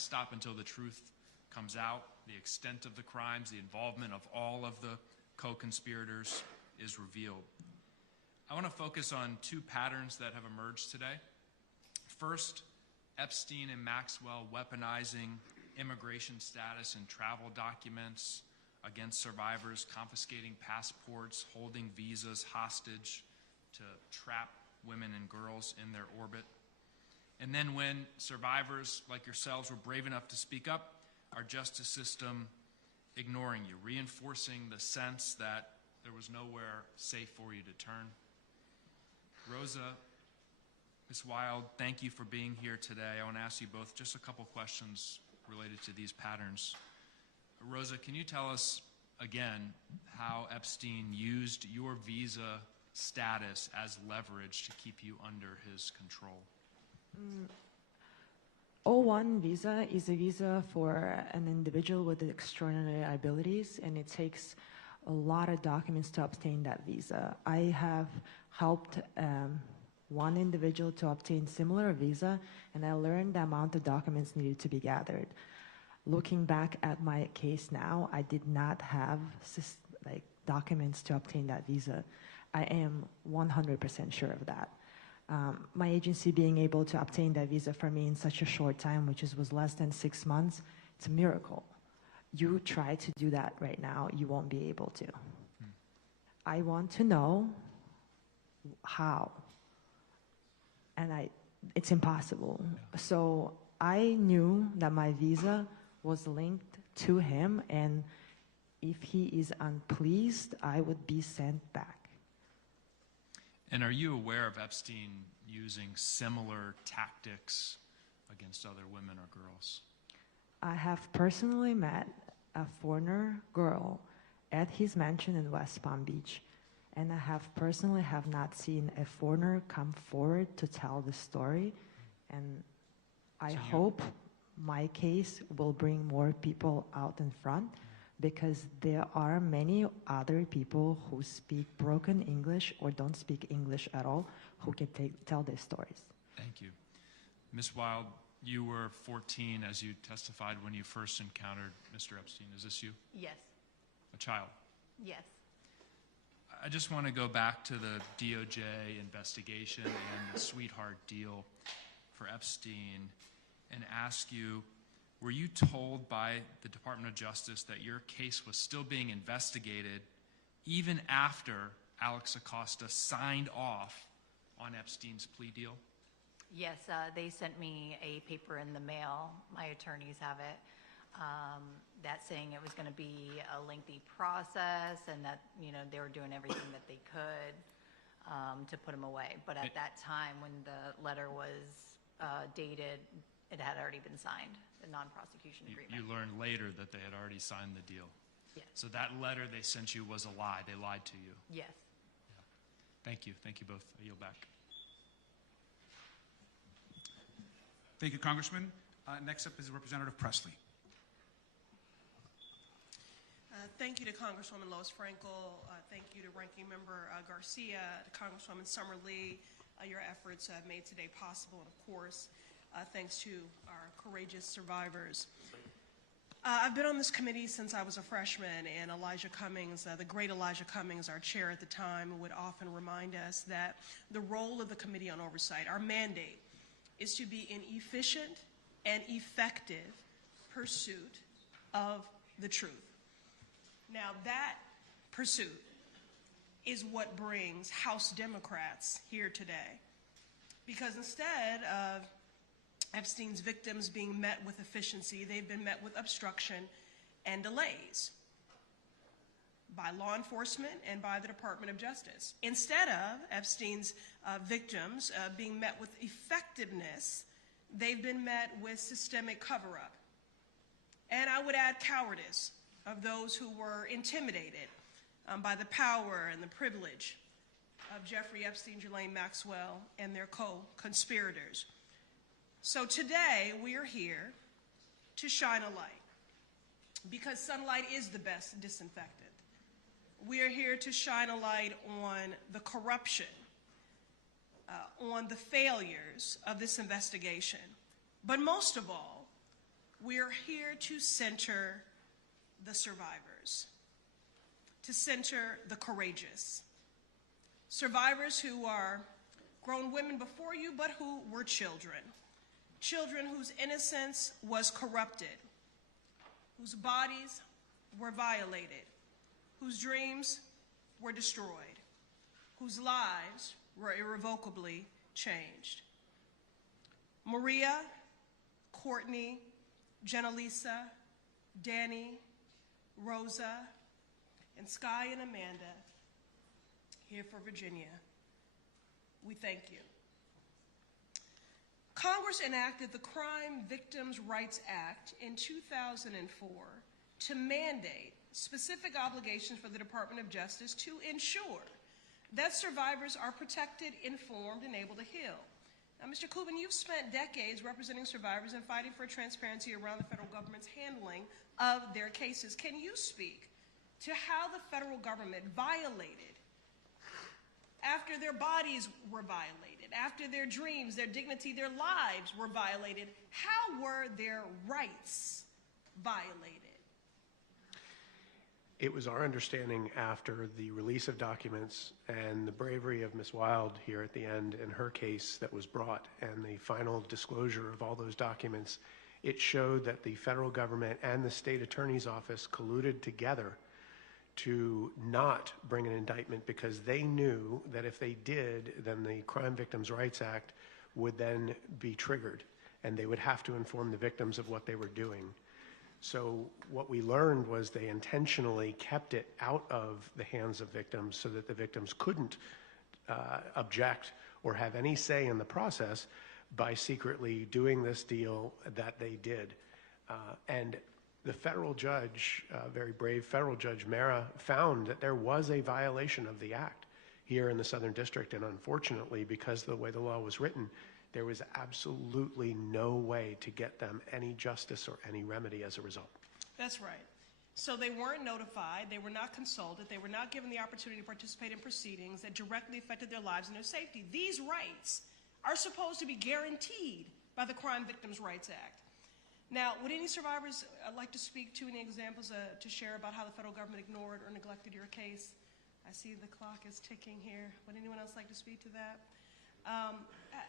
stop until the truth comes out, the extent of the crimes, the involvement of all of the co-conspirators is revealed. I want to focus on two patterns that have emerged today. First, Epstein and Maxwell weaponizing immigration status and travel documents against survivors, confiscating passports, holding visas hostage to trap women and girls in their orbit. And then when survivors like yourselves were brave enough to speak up, our justice system ignoring you, reinforcing the sense that there was nowhere safe for you to turn. Rosa, Ms. Wild, thank you for being here today. I want to ask you both just a couple questions related to these patterns. Rosa, can you tell us again how Epstein used your visa status as leverage to keep you under his control? O1 visa is a visa for an individual with extraordinary abilities, and it takes a lot of documents to obtain that visa. I have helped one individual to obtain similar visa, and I learned the amount of documents needed to be gathered. Looking back at my case now, I did not have documents to obtain that visa. I am 100% sure of that. My agency being able to obtain that visa for me in such a short time, which was less than 6 months, it's a miracle. You try to do that right now, you won't be able to. I want to know how. And it's impossible. So I knew that my visa was linked to him, and if he is unpleased, I would be sent back. And are you aware of Epstein using similar tactics against other women or girls? I have personally met a foreigner girl at his mansion in West Palm Beach, and I have personally not seen a foreigner come forward to tell the story, and I hope my case will bring more people out in front, because there are many other people who speak broken English or don't speak English at all who can tell their stories. Thank you. Ms. Wild, you were 14 as you testified when you first encountered Mr. Epstein. Is this you? Yes. A child? Yes. I just want to go back to the DOJ investigation and the sweetheart deal for Epstein and ask you, were you told by the Department of Justice that your case was still being investigated even after Alex Acosta signed off on Epstein's plea deal? Yes, they sent me a paper in the mail, my attorneys have it, that saying it was going to be a lengthy process and that, you know, they were doing everything that they could to put him away. But at that time, when the letter was dated, it had already been signed, the non-prosecution agreement. You learned later that they had already signed the deal. Yes. So that letter they sent you was a lie. They lied to you. Yes. Yeah. Thank you. Thank you both. I yield back. Thank you, Congressman. Next up is Representative Presley. Thank you to Congresswoman Lois Frankel. Thank you to Ranking Member Garcia, to Congresswoman Summer Lee. Your efforts have made today possible, and of course, thanks to our courageous survivors. I've been on this committee since I was a freshman, and Elijah Cummings, the great Elijah Cummings, our chair at the time, would often remind us that the role of the Committee on Oversight, our mandate, is to be an efficient and effective pursuit of the truth. Now, that pursuit is what brings House Democrats here today, because instead of Epstein's victims being met with efficiency, they've been met with obstruction and delays by law enforcement and by the Department of Justice. Instead of Epstein's victims being met with effectiveness, they've been met with systemic cover-up. And I would add cowardice of those who were intimidated by the power and the privilege of Jeffrey Epstein, Ghislaine Maxwell, and their co-conspirators. So today, we are here to shine a light, because sunlight is the best disinfectant. We are here to shine a light on the corruption, on the failures of this investigation, but most of all, we're here to center the survivors, to center the courageous. Survivors who are grown women before you, but who were children. Children whose innocence was corrupted, whose bodies were violated, whose dreams were destroyed, whose lives were irrevocably changed. Maria, Courtney, Janalisa, Danny, Rosa, and Sky and Amanda, here for Virginia, we thank you. Congress enacted the Crime Victims' Rights Act in 2004 to mandate specific obligations for the Department of Justice to ensure that survivors are protected, informed, and able to heal. Now, Mr. Kubin, you've spent decades representing survivors and fighting for transparency around the federal government's handling of their cases. Can you speak to how the federal government violated, after their bodies were violated, after their dreams, their dignity, their lives were violated, how were their rights violated? It was our understanding after the release of documents and the bravery of Ms. Wild here at the end in her case that was brought and the final disclosure of all those documents, it showed that the federal government and the state attorney's office colluded together to not bring an indictment because they knew that if they did, then the Crime Victims' Rights Act would then be triggered and they would have to inform the victims of what they were doing. So what we learned was they intentionally kept it out of the hands of victims so that the victims couldn't object or have any say in the process by secretly doing this deal that they did. And the federal judge, very brave federal judge Mara, found that there was a violation of the act here in the Southern District. And unfortunately, because of the way the law was written, there was absolutely no way to get them any justice or any remedy as a result. That's right. So they weren't notified, they were not consulted, they were not given the opportunity to participate in proceedings that directly affected their lives and their safety. These rights are supposed to be guaranteed by the Crime Victims' Rights Act. Now, would any survivors like to speak to any examples to share about how the federal government ignored or neglected your case? I see the clock is ticking here. Would anyone else like to speak to that?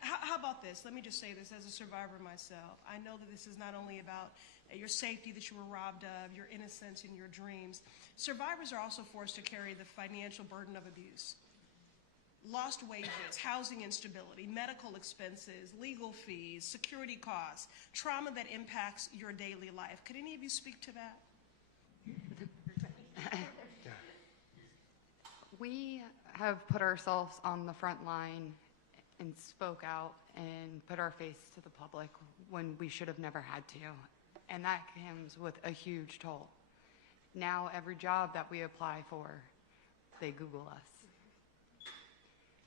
How about this? Let me just say this as a survivor myself. I know that this is not only about your safety that you were robbed of, your innocence and your dreams. Survivors are also forced to carry the financial burden of abuse. Lost wages, housing instability, medical expenses, legal fees, security costs, trauma that impacts your daily life. Could any of you speak to that? We have put ourselves on the front line and spoke out and put our face to the public when we should have never had to. And that comes with a huge toll. Now every job that we apply for, they Google us.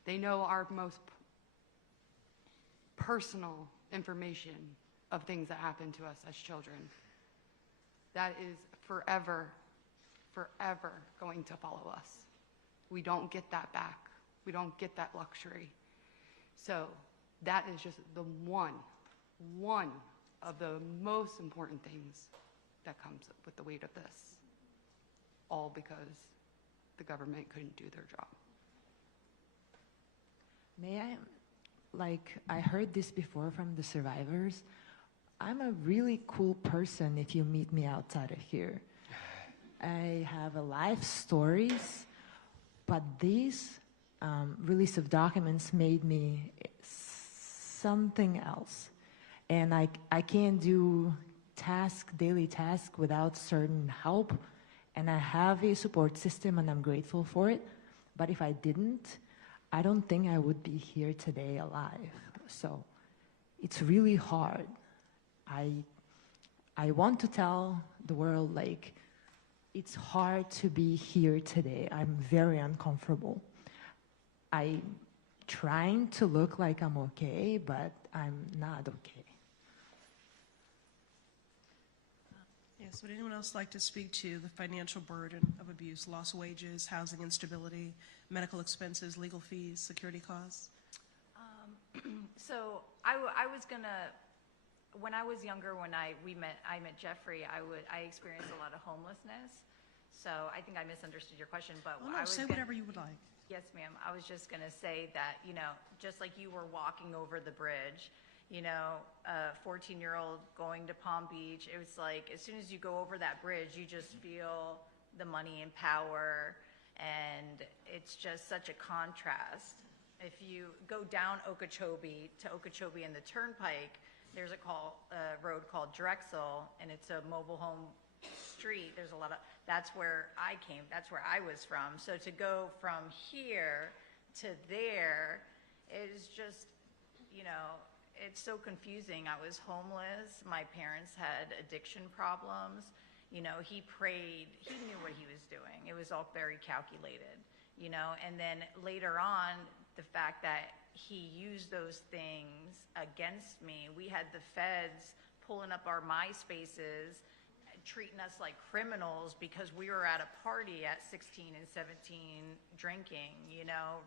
They know our most personal information of things that happen to us as children. That is forever, forever going to follow us. We don't get that back. We don't get that luxury. So that is just the one of the most important things that comes with the weight of this. All because the government couldn't do their job. May I heard this before from the survivors. I'm a really cool person if you meet me outside of here. I have a life stories, but these release of documents made me something else. And I can't do daily task without certain help. And I have a support system and I'm grateful for it. But if I didn't, I don't think I would be here today alive. So it's really hard. I want to tell the world, like, it's hard to be here today. I'm very uncomfortable. I'm trying to look like I'm okay, but I'm not okay. Yes, would anyone else like to speak to the financial burden of abuse, lost wages, housing instability, medical expenses, legal fees, security costs? So I was going to when I was younger, when I met Jeffrey, I experienced a lot of homelessness. So I think I misunderstood your question, but Well, no, say whatever you would like. Yes, ma'am. I was just going to say that, just like you were walking over the bridge, a 14-year-old going to Palm Beach, it was like as soon as you go over that bridge, you just feel the money and power, and it's just such a contrast. If you go down Okeechobee to Okeechobee and the Turnpike, there's a road called Drexel, and it's a mobile home street. There's a lot of, that's where I came, that's where I was from. So to go from here to there is just, it's so confusing. I was homeless. My parents had addiction problems. He prayed, he knew what he was doing. It was all very calculated, and then later on, the fact that he used those things against me. We had the feds pulling up our MySpaces, treating us like criminals because we were at a party at 16 and 17 drinking,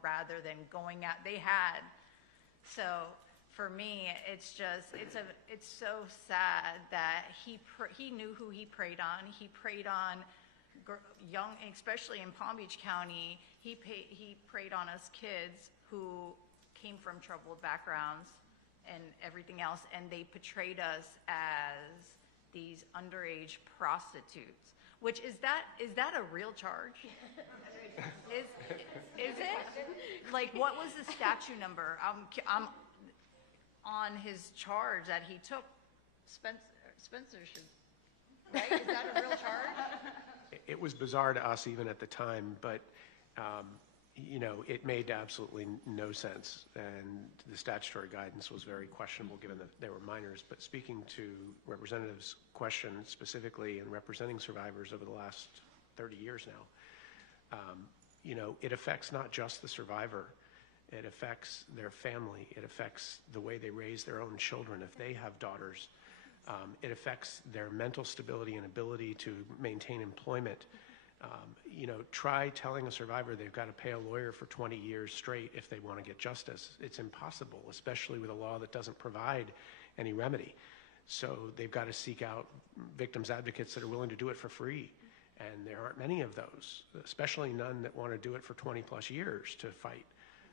rather than going out. So for me, it's so sad that he knew who he preyed on. He preyed on young, especially in Palm Beach County, he preyed on us kids who came from troubled backgrounds and everything else, and they portrayed us as these underage prostitutes. Which is that a real charge? Is it? Like, what was the statute number? I'm on his charge that he took. Spencer should, right? Is that a real charge? It was bizarre to us even at the time, but it made absolutely no sense, and the statutory guidance was very questionable given that they were minors. But speaking to Representative's question specifically and representing survivors over the last 30 years now, it affects not just the survivor, it affects their family, it affects the way they raise their own children if they have daughters. It affects their mental stability and ability to maintain employment. Try telling a survivor they've got to pay a lawyer for 20 years straight if they want to get justice. It's impossible, especially with a law that doesn't provide any remedy. So they've got to seek out victims advocates that are willing to do it for free. And there aren't many of those, especially none that want to do it for 20 plus years to fight.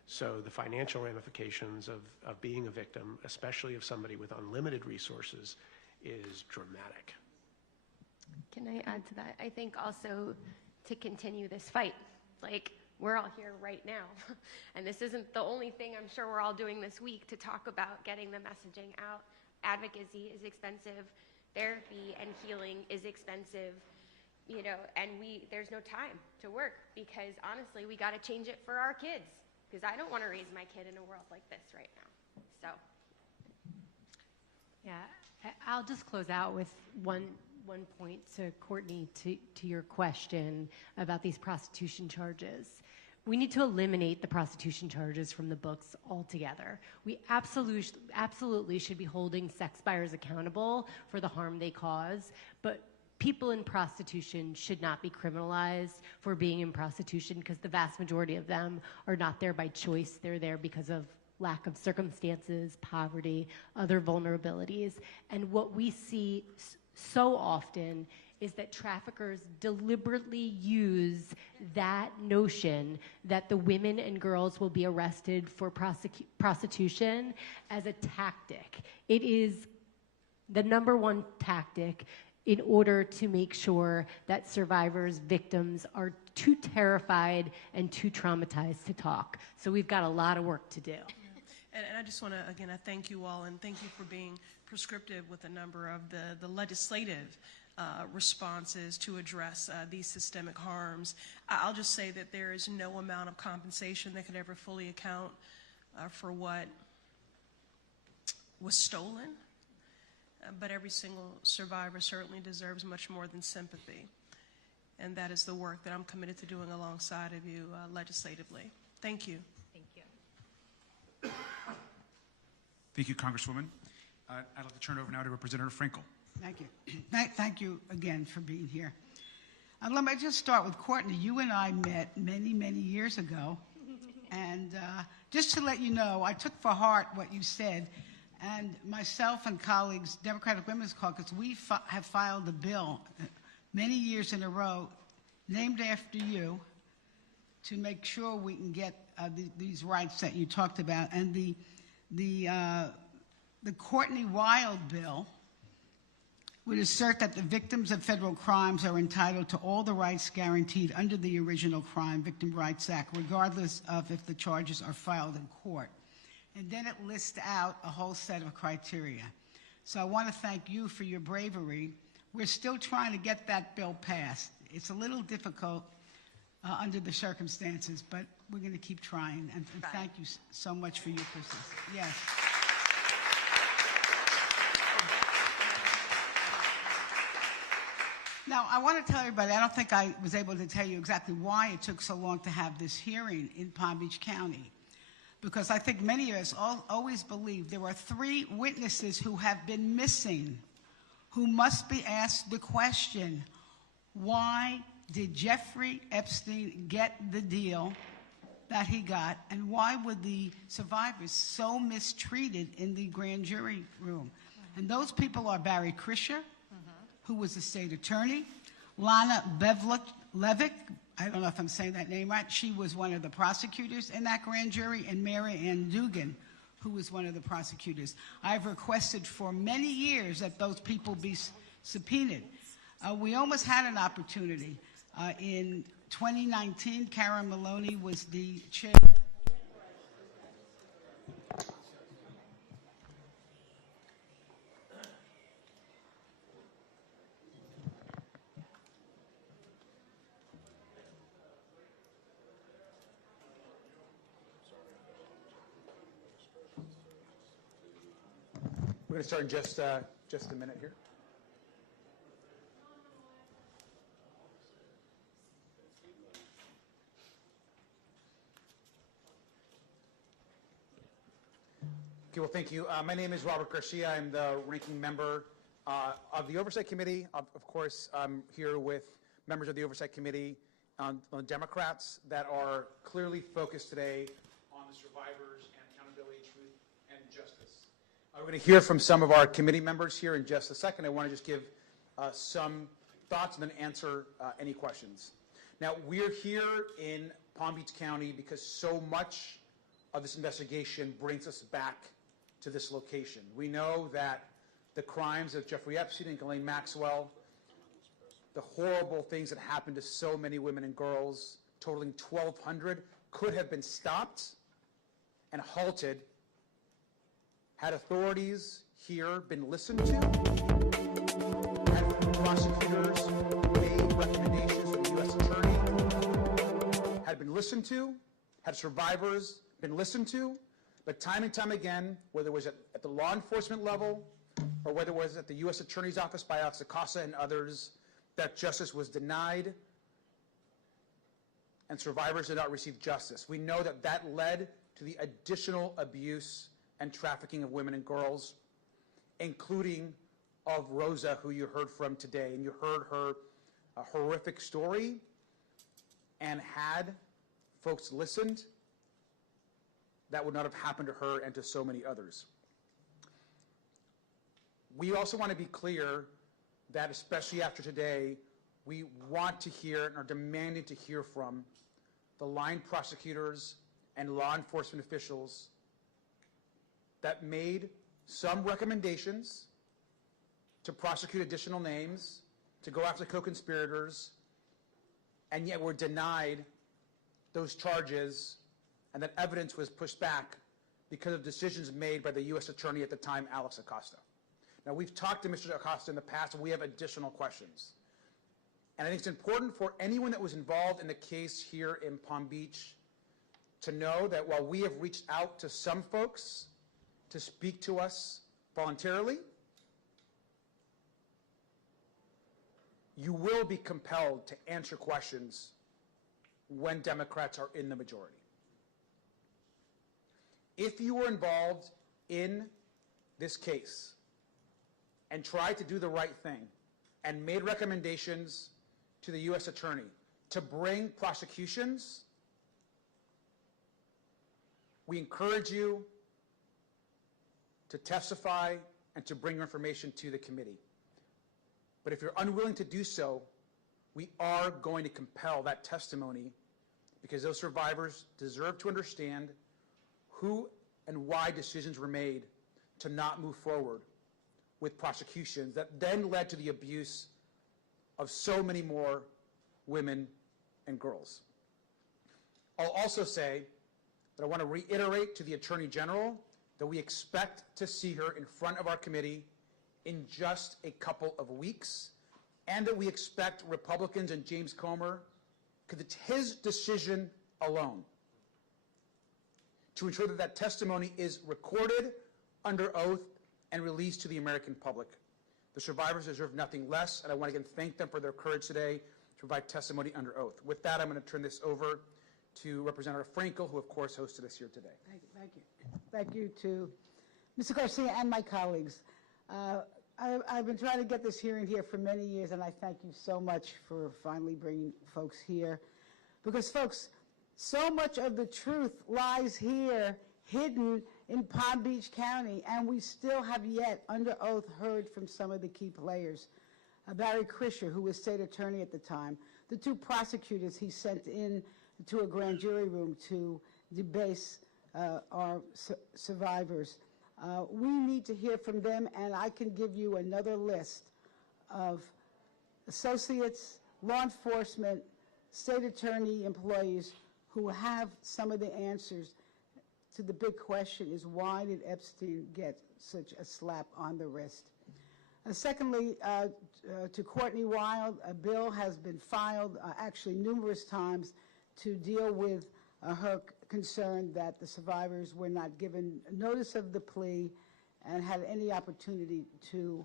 So the financial ramifications of being a victim, especially of somebody with unlimited resources, is dramatic. Can I add to that? I think also to continue this fight, like we're all here right now, and this isn't the only thing I'm sure we're all doing this week to talk about getting the messaging out. Advocacy is expensive, therapy and healing is expensive, and there's no time to work because honestly, we got to change it for our kids because I don't want to raise my kid in a world like this right now. So. Yeah, I'll just close out with one point to Courtney, to your question about these prostitution charges. We need to eliminate the prostitution charges from the books altogether. We absolutely should be holding sex buyers accountable for the harm they cause, but people in prostitution should not be criminalized for being in prostitution because the vast majority of them are not there by choice. They're there because of lack of circumstances, poverty, other vulnerabilities. And what we see so often is that traffickers deliberately use that notion that the women and girls will be arrested for prostitution as a tactic. It is the number one tactic in order to make sure that survivors, victims are too terrified and too traumatized to talk. So we've got a lot of work to do. And I just want to, again, I thank you all, and thank you for being prescriptive with a number of the legislative responses to address these systemic harms. I'll just say that there is no amount of compensation that could ever fully account for what was stolen, but every single survivor certainly deserves much more than sympathy. And that is the work that I'm committed to doing alongside of you legislatively. Thank you. Thank you. Thank you, Congresswoman. I'd like to turn it over now to Representative Frankel. Thank you. Thank you again for being here. Let me just start with Courtney. You and I met many, many years ago. And just to let you know, I took for heart what you said. And myself and colleagues, Democratic Women's Caucus, we have filed a bill many years in a row named after you to make sure we can get these rights that you talked about. And the Courtney Wild bill would assert that the victims of federal crimes are entitled to all the rights guaranteed under the original Crime Victim Rights Act, regardless of if the charges are filed in court. And then it lists out a whole set of criteria. So I want to thank you for your bravery. We're still trying to get that bill passed. It's a little difficult under the circumstances, but we're going to keep trying. And thank you so much for your persistence. Yes. Now, I want to tell everybody, I don't think I was able to tell you exactly why it took so long to have this hearing in Palm Beach County, because I think many of us always believe there are 3 witnesses who have been missing, who must be asked the question, why did Jeffrey Epstein get the deal that he got, and why were the survivors so mistreated in the grand jury room? And those people are Barry Krischer, who was the state attorney, Lana Levick, I don't know if I'm saying that name right, she was one of the prosecutors in that grand jury, and Mary Ann Dugan, who was one of the prosecutors. I've requested for many years that those people be subpoenaed. We almost had an opportunity. In 2019, Karen Maloney was the chair. We're going to start in just a minute here. Okay, well, thank you. My name is Robert Garcia. I'm the ranking member of the Oversight Committee. Of course, I'm here with members of the Oversight Committee on Democrats that are clearly focused today on the survivors and accountability, truth, and justice. We're going to hear from some of our committee members here in just a second. I want to just give some thoughts and then answer any questions. Now, we're here in Palm Beach County because so much of this investigation brings us back to this location. We know that the crimes of Jeffrey Epstein and Ghislaine Maxwell, the horrible things that happened to so many women and girls, totaling 1,200, could have been stopped and halted had authorities here been listened to, had prosecutors made recommendations to the U.S. Attorney, had been listened to, had survivors been listened to, but time and time again, whether it was at the law enforcement level or whether it was at the U.S. Attorney's Office by Alex Acosta and others, that justice was denied and survivors did not receive justice. We know that that led to the additional abuse and trafficking of women and girls, including of Rosa, who you heard from today. And you heard her horrific story, and had folks listened, that would not have happened to her and to so many others. We also want to be clear that, especially after today, we want to hear and are demanding to hear from the line prosecutors and law enforcement officials that made some recommendations to prosecute additional names, to go after co-conspirators, and yet were denied those charges, and that evidence was pushed back because of decisions made by the U.S. Attorney at the time, Alex Acosta. Now, we've talked to Mr. Acosta in the past, and we have additional questions. And I think it's important for anyone that was involved in the case here in Palm Beach to know that while we have reached out to some folks to speak to us voluntarily, you will be compelled to answer questions when Democrats are in the majority. If you were involved in this case and tried to do the right thing and made recommendations to the U.S. Attorney to bring prosecutions, we encourage you to testify and to bring information to the committee. But if you're unwilling to do so, we are going to compel that testimony because those survivors deserve to understand who and why decisions were made to not move forward with prosecutions that then led to the abuse of so many more women and girls. I'll also say that I want to reiterate to the Attorney General that we expect to see her in front of our committee in just a couple of weeks, and that we expect Republicans and James Comer, because it's his decision alone, to ensure that that testimony is recorded under oath and released to the American public. The survivors deserve nothing less, and I want to again thank them for their courage today to provide testimony under oath. With that, I'm going to turn this over to Representative Frankel, who of course hosted us here today. Thank you. Thank you to Mr. Garcia and my colleagues. I've been trying to get this hearing here for many years, and I thank you so much for finally bringing folks here. Because, folks, so much of the truth lies here, hidden in Palm Beach County, and we still have yet, under oath, heard from some of the key players. Barry Krischer, who was state attorney at the time, the two prosecutors he sent in to a grand jury room to debase our survivors. We need to hear from them, and I can give you another list of associates, law enforcement, state attorney employees who have some of the answers to the big question is, why did Epstein get such a slap on the wrist? Secondly, to Courtney Wild, a bill has been filed actually numerous times to deal with her concern that the survivors were not given notice of the plea and had any opportunity to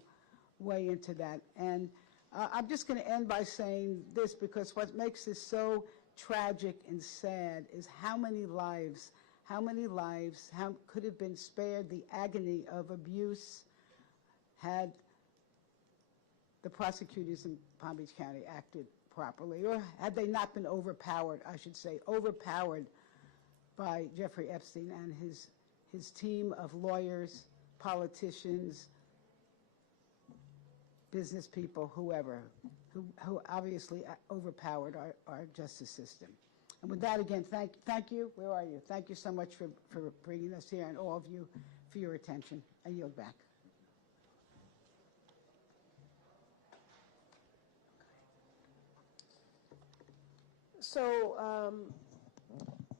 weigh into that. And I'm just going to end by saying this, because what makes this so tragic and sad is how many lives could have been spared the agony of abuse had the prosecutors in Palm Beach County acted properly, or had they not been overpowered, I should say, overpowered by Jeffrey Epstein and his team of lawyers, politicians, business people, whoever, who obviously overpowered our justice system. And with that, again, thank you. Where are you? Thank you so much for bringing us here, and all of you for your attention. I yield back. So,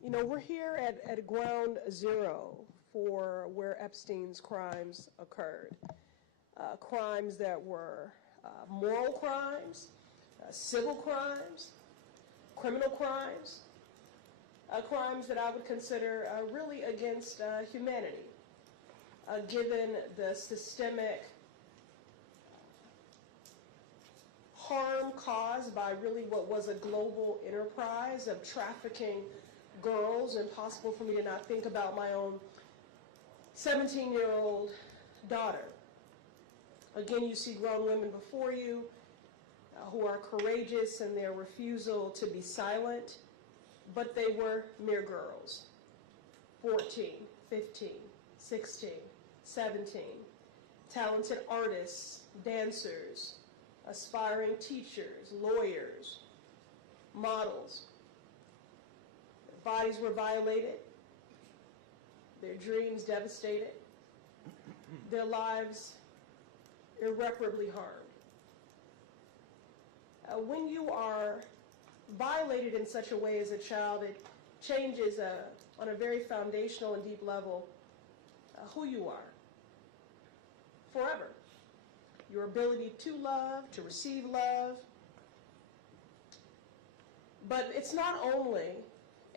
you know, we're here at ground zero for where Epstein's crimes occurred. Crimes that were moral crimes, civil crimes, criminal crimes, crimes that I would consider really against humanity, given the systemic harm caused by really what was a global enterprise of trafficking girls. Impossible for me to not think about my own 17-year-old daughter. Again, you see grown women before you who are courageous in their refusal to be silent, but they were mere girls, 14, 15, 16, 17, talented artists, dancers, aspiring teachers, lawyers, models. Their bodies were violated, their dreams devastated, their lives irreparably harmed. When you are violated in such a way as a child, it changes on a very foundational and deep level who you are forever. Your ability to love, to receive love. But it's not only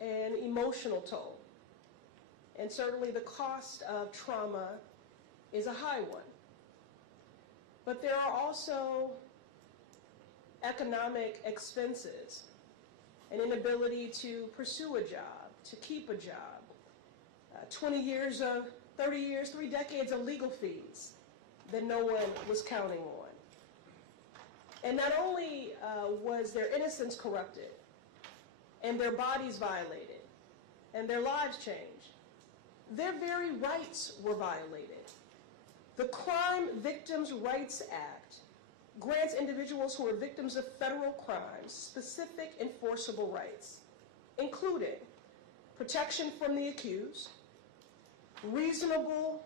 an emotional toll, and certainly the cost of trauma is a high one. But there are also economic expenses, an inability to pursue a job, to keep a job, 20 years of, 30 years, 3 decades of legal fees that no one was counting on. And not only was their innocence corrupted and their bodies violated and their lives changed, their very rights were violated. The Crime Victims' Rights Act grants individuals who are victims of federal crimes specific enforceable rights, including protection from the accused, reasonable,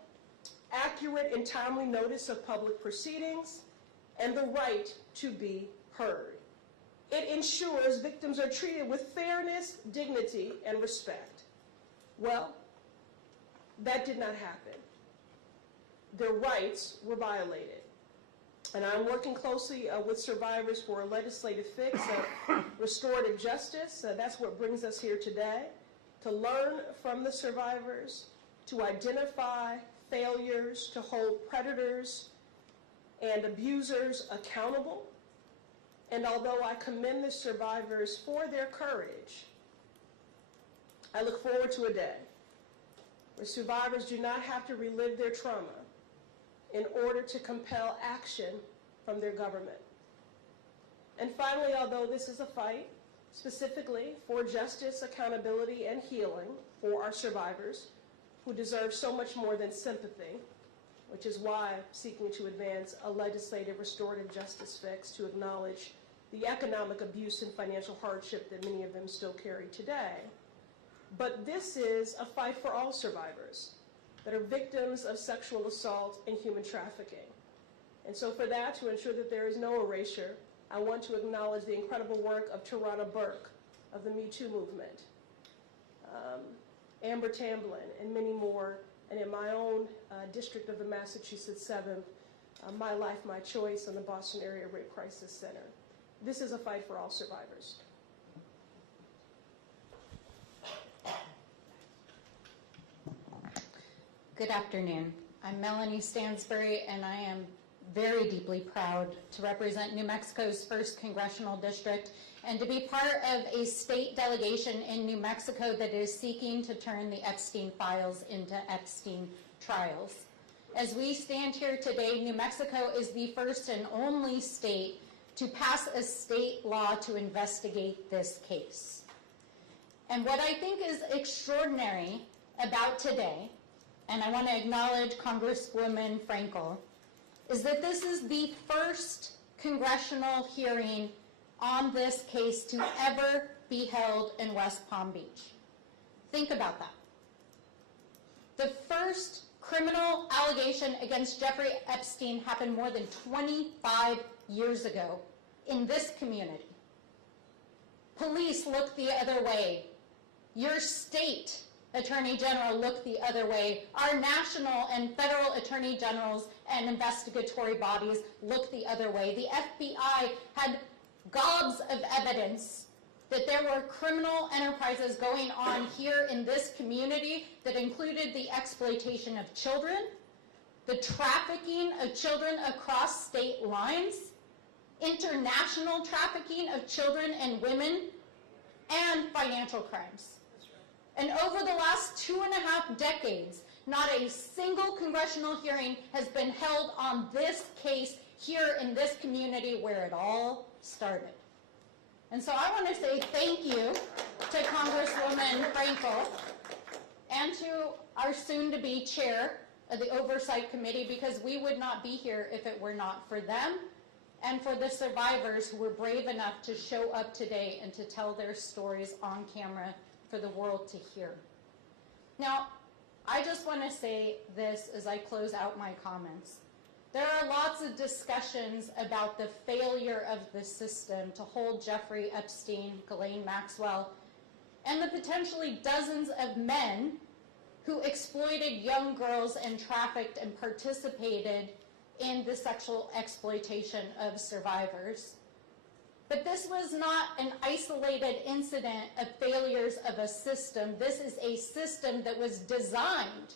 accurate, and timely notice of public proceedings, and the right to be heard. It ensures victims are treated with fairness, dignity, and respect. Well, that did not happen. Their rights were violated. And I'm working closely with survivors for a legislative fix of restorative justice. That's what brings us here today, to learn from the survivors, to identify failures, to hold predators and abusers accountable. And although I commend the survivors for their courage, I look forward to a day where survivors do not have to relive their trauma in order to compel action from their government. And finally, although this is a fight specifically for justice, accountability, and healing for our survivors who deserve so much more than sympathy, which is why I'm seeking to advance a legislative restorative justice fix to acknowledge the economic abuse and financial hardship that many of them still carry today. But this is a fight for all survivors that are victims of sexual assault and human trafficking. And so for that, to ensure that there is no erasure, I want to acknowledge the incredible work of Tarana Burke of the Me Too movement, Amber Tamblyn, and many more, and in my own district of the Massachusetts 7th, My Life, My Choice, and the Boston Area Rape Crisis Center. This is a fight for all survivors. Good afternoon. I'm Melanie Stansbury, and I am very deeply proud to represent New Mexico's 1st Congressional District and to be part of a state delegation in New Mexico that is seeking to turn the Epstein files into Epstein trials. As we stand here today, New Mexico is the first and only state to pass a state law to investigate this case. And what I think is extraordinary about today, and I want to acknowledge Congresswoman Frankel, is that this is the first congressional hearing on this case to ever be held in West Palm Beach. Think about that. The first criminal allegation against Jeffrey Epstein happened more than 25 years ago in this community. Police looked the other way. Your state Attorney General looked the other way. Our national and federal attorney generals and investigatory bodies looked the other way. The FBI had gobs of evidence that there were criminal enterprises going on here in this community that included the exploitation of children, the trafficking of children across state lines, international trafficking of children and women, and financial crimes. And over the last 2.5 decades, not a single congressional hearing has been held on this case here in this community where it all started. And so I want to say thank you to Congresswoman Frankel and to our soon-to-be chair of the Oversight Committee, because we would not be here if it were not for them and for the survivors who were brave enough to show up today and to tell their stories on camera for the world to hear. Now, I just want to say this as I close out my comments. There are lots of discussions about the failure of the system to hold Jeffrey Epstein, Ghislaine Maxwell, and the potentially dozens of men who exploited young girls and trafficked and participated in the sexual exploitation of survivors. But this was not an isolated incident of failures of a system. This is a system that was designed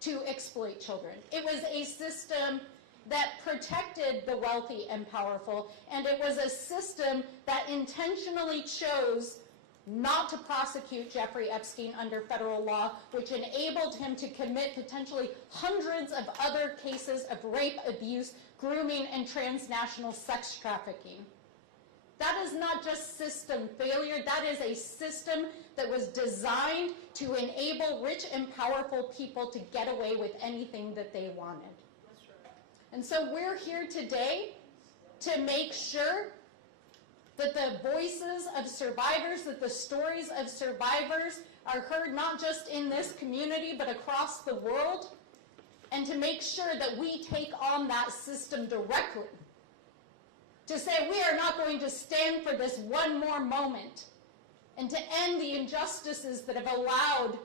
to exploit children. It was a system that protected the wealthy and powerful, and it was a system that intentionally chose not to prosecute Jeffrey Epstein under federal law, which enabled him to commit potentially hundreds of other cases of rape, abuse, grooming, and transnational sex trafficking. That is not just system failure. That is a system that was designed to enable rich and powerful people to get away with anything that they wanted. And so we're here today to make sure that the voices of survivors, that the stories of survivors are heard not just in this community, but across the world, and to make sure that we take on that system directly. To say we are not going to stand for this one more moment, and to end the injustices that have allowed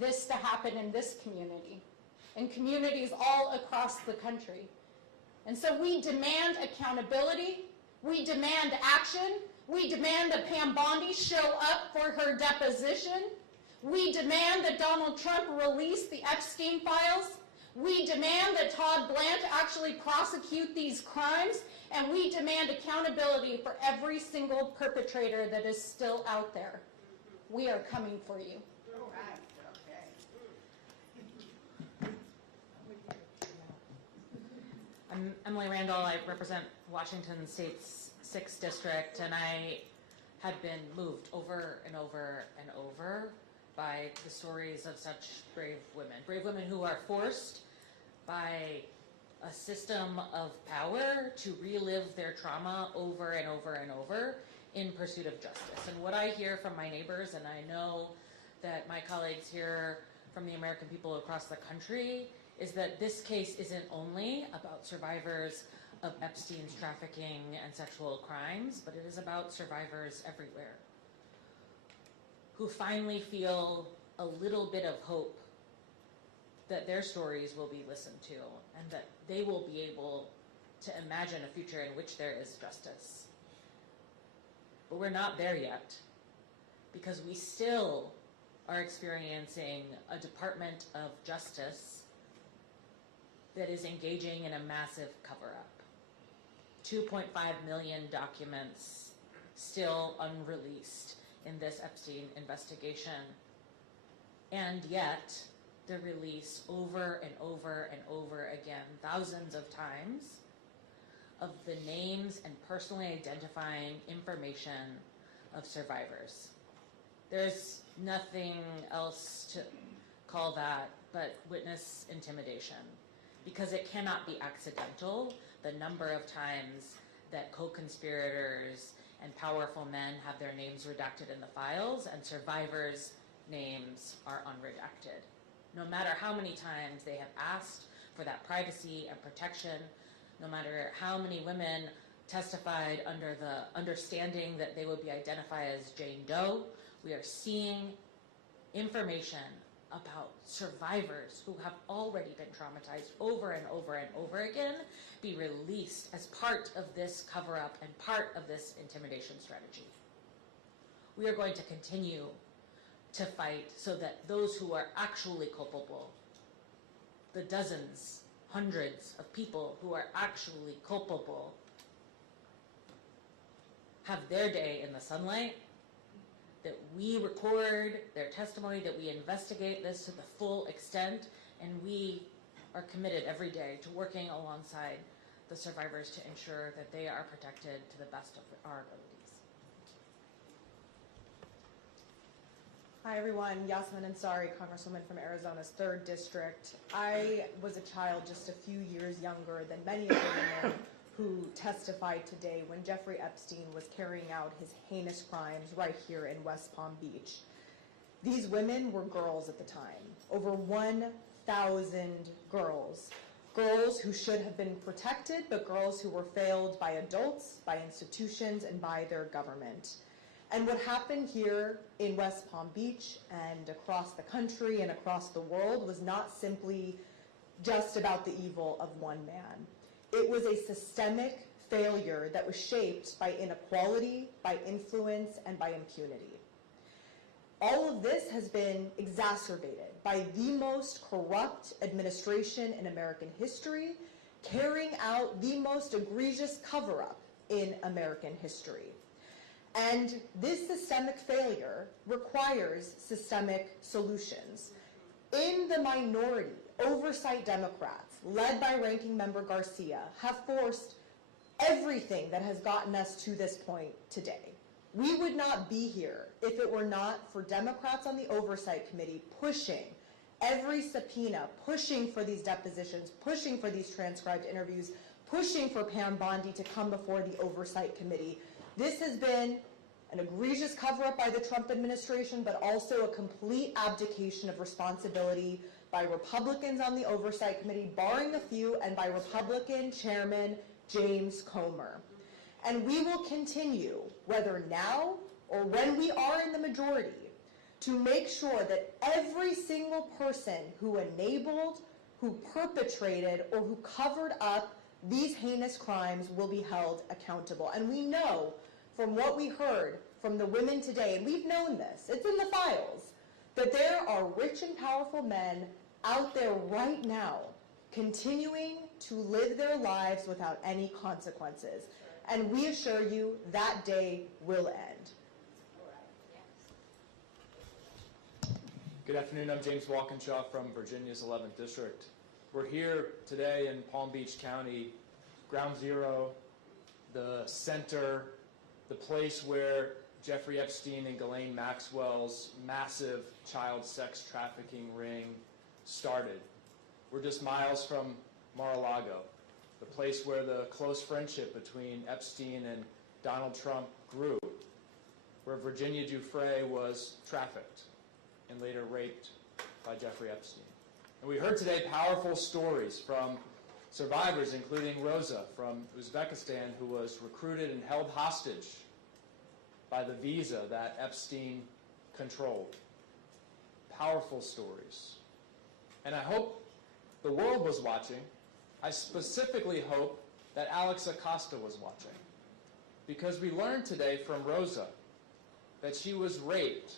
this to happen in this community, and communities all across the country. And so we demand accountability, we demand action, we demand that Pam Bondi show up for her deposition, we demand that Donald Trump release the Epstein files, we demand that Todd Blanche actually prosecute these crimes, and we demand accountability for every single perpetrator that is still out there. We are coming for you. I'm Emily Randall. I represent Washington State's 6th District, and I had been moved over and over and over by the stories of such brave women who are forced by a system of power to relive their trauma over and over and over in pursuit of justice. And what I hear from my neighbors, and I know that my colleagues hear from the American people across the country, is that this case isn't only about survivors of Epstein's trafficking and sexual crimes, but it is about survivors everywhere who finally feel a little bit of hope that their stories will be listened to and that they will be able to imagine a future in which there is justice. But we're not there yet, because we still are experiencing a Department of Justice that is engaging in a massive cover-up. 2.5 million documents still unreleased in this Epstein investigation. And yet, the release over and over and over again, thousands of times, of the names and personally identifying information of survivors. There's nothing else to call that but witness intimidation, because it cannot be accidental, the number of times that co-conspirators and powerful men have their names redacted in the files and survivors' names are unredacted. No matter how many times they have asked for that privacy and protection, no matter how many women testified under the understanding that they would be identified as Jane Doe, we are seeing information about survivors who have already been traumatized over and over and over again be released as part of this cover-up and part of this intimidation strategy. We are going to continue to fight so that those who are actually culpable, the dozens, hundreds of people who are actually culpable, have their day in the sunlight, that we record their testimony, that we investigate this to the full extent, and we are committed every day to working alongside the survivors to ensure that they are protected to the best of our abilities. Hi everyone, Yasmin Ansari, Congresswoman from Arizona's 3rd District. I was a child just a few years younger than many of the women who testified today when Jeffrey Epstein was carrying out his heinous crimes right here in West Palm Beach. These women were girls at the time, over 1,000 girls. Girls who should have been protected, but girls who were failed by adults, by institutions, and by their government. And what happened here in West Palm Beach and across the country and across the world was not simply just about the evil of one man. It was a systemic failure that was shaped by inequality, by influence, and by impunity. All of this has been exacerbated by the most corrupt administration in American history, carrying out the most egregious cover-up in American history. And this systemic failure requires systemic solutions. In the minority, oversight Democrats, led by Ranking Member Garcia, have forced everything that has gotten us to this point today. We would not be here if it were not for Democrats on the Oversight Committee pushing every subpoena, pushing for these depositions, pushing for these transcribed interviews, pushing for Pam Bondi to come before the Oversight Committee. This has been an egregious cover-up by the Trump administration, but also a complete abdication of responsibility by Republicans on the Oversight Committee, barring a few, and by Republican Chairman James Comer. And we will continue, whether now or when we are in the majority, to make sure that every single person who enabled, who perpetrated, or who covered up these heinous crimes will be held accountable. And we know from what we heard from the women today, and we've known this, it's in the files, that there are rich and powerful men out there right now continuing to live their lives without any consequences. And we assure you that day will end. Good afternoon, I'm James Walkinshaw from Virginia's 11th District. We're here today in Palm Beach County, ground zero, the center, the place where Jeffrey Epstein and Ghislaine Maxwell's massive child sex trafficking ring started. We're just miles from Mar-a-Lago, the place where the close friendship between Epstein and Donald Trump grew, where Virginia Giuffre was trafficked and later raped by Jeffrey Epstein. And we heard today powerful stories from survivors, including Rosa from Uzbekistan, who was recruited and held hostage by the visa that Epstein controlled. Powerful stories. And I hope the world was watching. I specifically hope that Alex Acosta was watching, because we learned today from Rosa that she was raped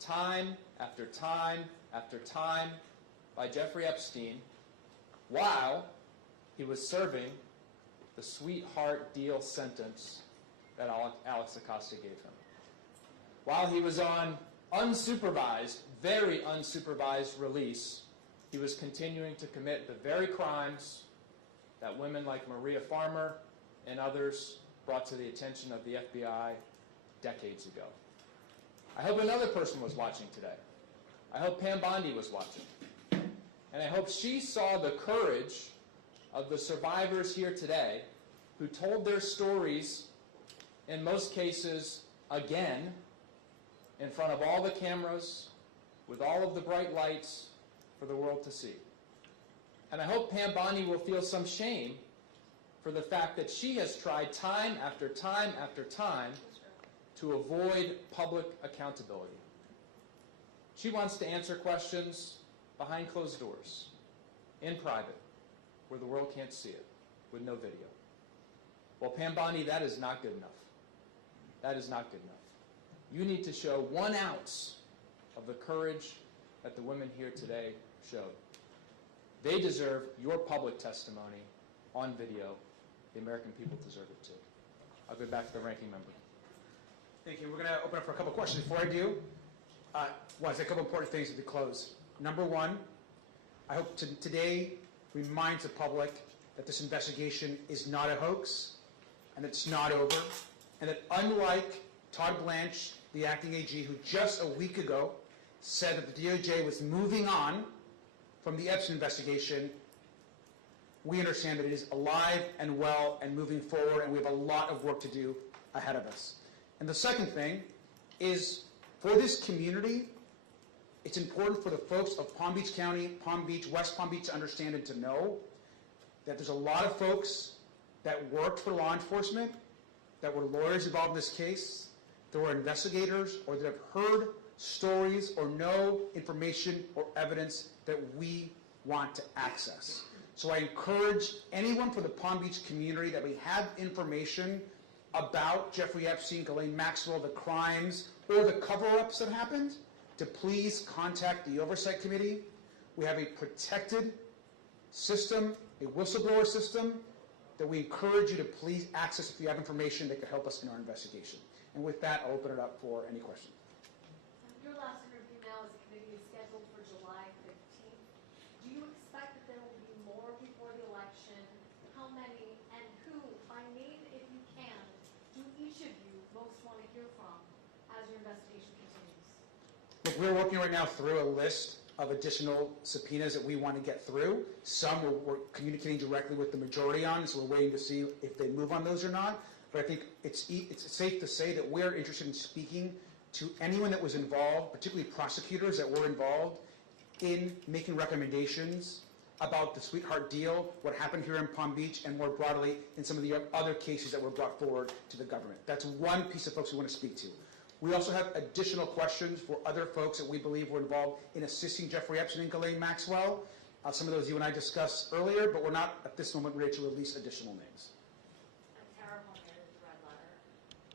time after time after time by Jeffrey Epstein while he was serving the sweetheart deal sentence that Alex Acosta gave him. While he was on unsupervised, very unsupervised release, he was continuing to commit the very crimes that women like Maria Farmer and others brought to the attention of the FBI decades ago. I hope another person was watching today. I hope Pam Bondi was watching. And I hope she saw the courage of the survivors here today who told their stories, in most cases, again, in front of all the cameras, with all of the bright lights for the world to see. And I hope Pam Bondi will feel some shame for the fact that she has tried time after time after time to avoid public accountability. She wants to answer questions behind closed doors, in private, where the world can't see it, with no video. Well, Pam Bondi, that is not good enough. That is not good enough. You need to show 1 ounce of the courage that the women here today showed. They deserve your public testimony on video. The American people deserve it too. I'll go back to the ranking member. Thank you. We're going to open up for a couple questions. Before I do, I want to say a couple important things to close. Number one, I hope today reminds the public that this investigation is not a hoax and it's not over, and that unlike Todd Blanche, the acting AG, who just a week ago said that the DOJ was moving on from the Epstein investigation, we understand that it is alive and well and moving forward, and we have a lot of work to do ahead of us. And the second thing is, for this community, it's important for the folks of Palm Beach County, Palm Beach, West Palm Beach to understand and to know that there's a lot of folks that worked for law enforcement, that were lawyers involved in this case, that were investigators, or that have heard stories or know information or evidence that we want to access. So I encourage anyone from the Palm Beach community that we have information about Jeffrey Epstein, Ghislaine Maxwell, the crimes, or the cover-ups that happened, to please contact the Oversight Committee. We have a protected system, a whistleblower system, that we encourage you to please access if you have information that could help us in our investigation. And with that, I'll open it up for any questions. Your last interview now as a committee is scheduled for July 15th. Do you expect that there will be more before the election? How many and who, by name if you can, do each of you most want to hear from as your investigation continues? Look, we're working right now through a list of additional subpoenas that we want to get through. Some we're communicating directly with the majority on, so we're waiting to see if they move on those or not. But I think it's safe to say that we're interested in speaking to anyone that was involved, particularly prosecutors that were involved in making recommendations about the Sweetheart deal, what happened here in Palm Beach, and more broadly in some of the other cases that were brought forward to the government. That's one piece of folks we want to speak to. We also have additional questions for other folks that we believe were involved in assisting Jeffrey Epstein and Ghislaine Maxwell. Some of those you and I discussed earlier, but we're not at this moment ready to release additional names. Tara Palmer, the Red Letter.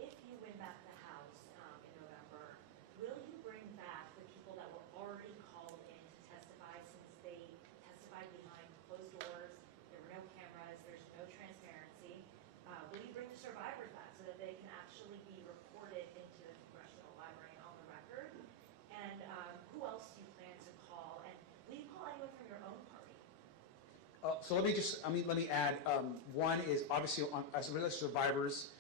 If you win back the House in November, will you bring back the people that were already called in to testify since they testified behind closed doors? There were no cameras, there's no transparency. Will you bring the survivors back so that they can actually be reported into the Congressional Library on the record? And who else do you plan to call? And will you call anyone from your own party? So let me add, one is obviously as it relates to survivors,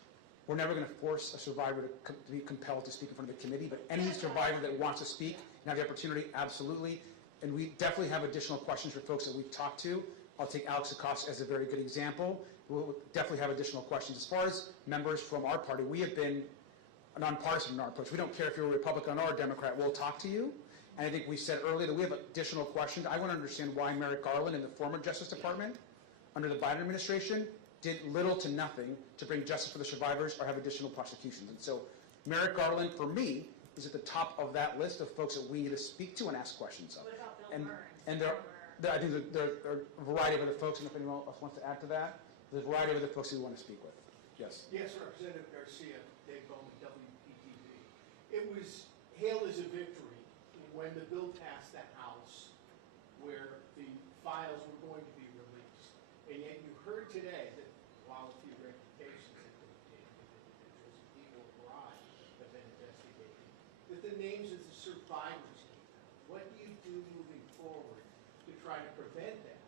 we're never going to force a survivor to be compelled to speak in front of the committee, but any survivor that wants to speak and have the opportunity, absolutely. And we definitely have additional questions for folks that we've talked to. I'll take Alex Acosta as a very good example. We'll definitely have additional questions. As far as members from our party, we have been nonpartisan in our approach. We don't care if you're a Republican or a Democrat, we'll talk to you. And I think we said earlier that we have additional questions. I want to understand why Merrick Garland in the former Justice Department, under the Biden administration, did little to nothing to bring justice for the survivors or have additional prosecutions. And so Merrick Garland, for me, is at the top of that list of folks that we need to speak to and ask questions of. What about Bill Burns? And I think there are a variety of other folks, and if anyone else wants to add to that, there's a variety of other folks we want to speak with. Yes. Yes, Representative Garcia, Dave Bondi, WPTV. It was hailed as a victory when the bill passed the House where the files were going to be released. And yet you heard today that while a few reputations have been taken, individuals and people abroad have been investigated, that the names of the survivors came out. What do you do moving forward to try to prevent that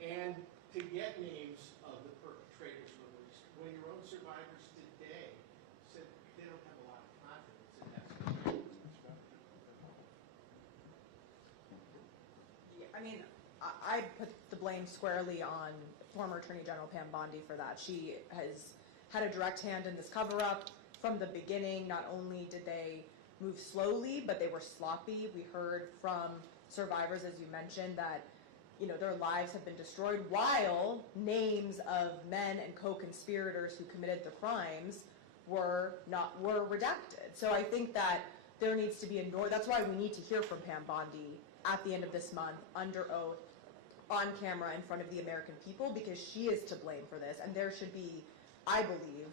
and to get names of the perpetrators released when your own survivors today said they don't have a lot of confidence in that situation? I mean, I put the blame squarely on former Attorney General Pam Bondi for that. She has had a direct hand in this cover-up from the beginning. Not only did they move slowly, but they were sloppy. We heard from survivors, as you mentioned, that their lives have been destroyed while names of men and co-conspirators who committed the crimes were redacted. So I think that there needs to be that's why we need to hear from Pam Bondi at the end of this month, under oath, on camera in front of the American people, because she is to blame for this, and there should be, I believe,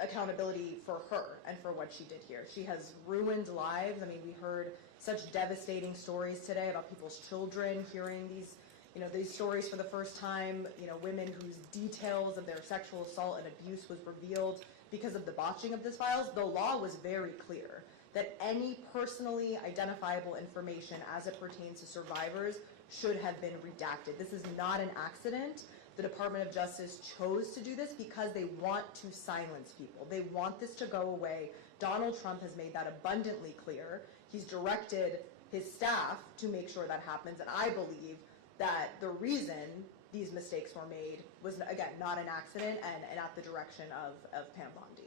accountability for her and for what she did here. She has ruined lives. I mean, we heard such devastating stories today about people's children hearing these stories for the first time, women whose details of their sexual assault and abuse was revealed because of the botching of these files. The law was very clear that any personally identifiable information as it pertains to survivors should have been redacted. This is not an accident. The Department of Justice chose to do this because they want to silence people. They want this to go away. Donald Trump has made that abundantly clear. He's directed his staff to make sure that happens, and I believe that the reason these mistakes were made was, again, not an accident and at the direction of Pam Bondi.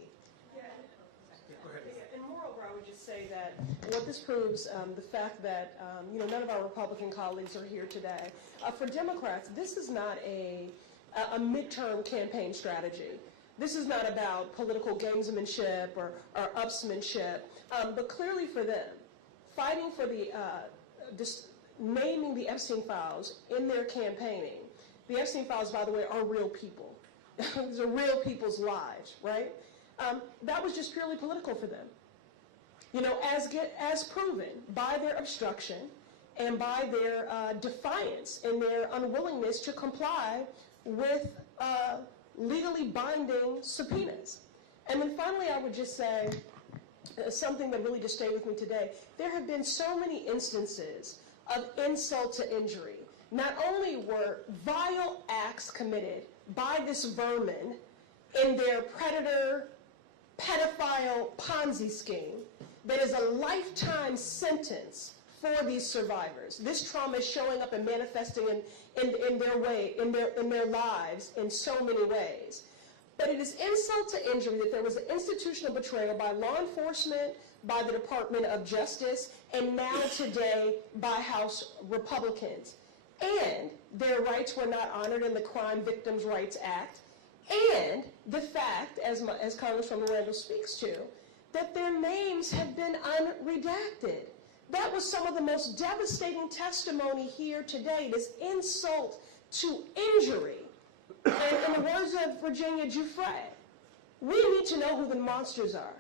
And moreover, I would just say that what this proves, the fact that none of our Republican colleagues are here today. For Democrats, this is not a midterm campaign strategy. This is not about political gamesmanship or upsmanship, but clearly for them, fighting for naming the Epstein files in their campaigning. The Epstein files, by the way, are real people. These are real people's lives, right? That was just purely political for them. As proven by their obstruction and by their defiance and their unwillingness to comply with legally binding subpoenas. And then finally, I would just say something that really just stayed with me today. There have been so many instances of insult to injury. Not only were vile acts committed by this vermin in their predator, pedophile Ponzi scheme that is a lifetime sentence for these survivors. This trauma is showing up and manifesting in their lives in so many ways. But it is insult to injury that there was an institutional betrayal by law enforcement, by the Department of Justice, and now today by House Republicans. And their rights were not honored in the Crime Victims' Rights Act. And the fact, as Congresswoman Randall speaks to, that their names have been unredacted. That was some of the most devastating testimony here today, this insult to injury. And in the words of Virginia Giuffre, we need to know who the monsters are.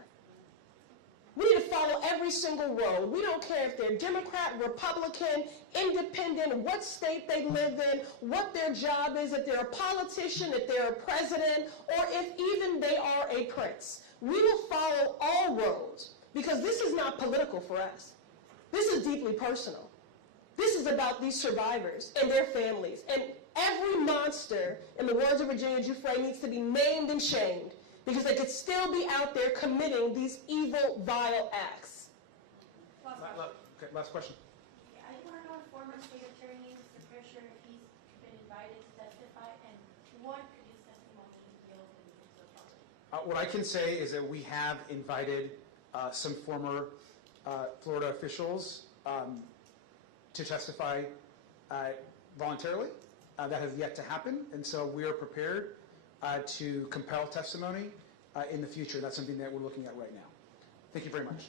We need to follow every single road. We don't care if they're Democrat, Republican, independent, what state they live in, what their job is, if they're a politician, if they're a president, or if even they are a prince. We will follow all roads because this is not political for us. This is deeply personal. This is about these survivors and their families. And every monster, in the words of Virginia Giuffre, needs to be named and shamed because they could still be out there committing these evil, vile acts. Last question. I just want to know if former state attorney, Mr. Fisher, if he's been invited to testify, and what could his testimony yield in terms of public? What I can say is that we have invited some former Florida officials to testify voluntarily. That has yet to happen, and so we are prepared to compel testimony in the future. That's something that we're looking at right now. Thank you very much.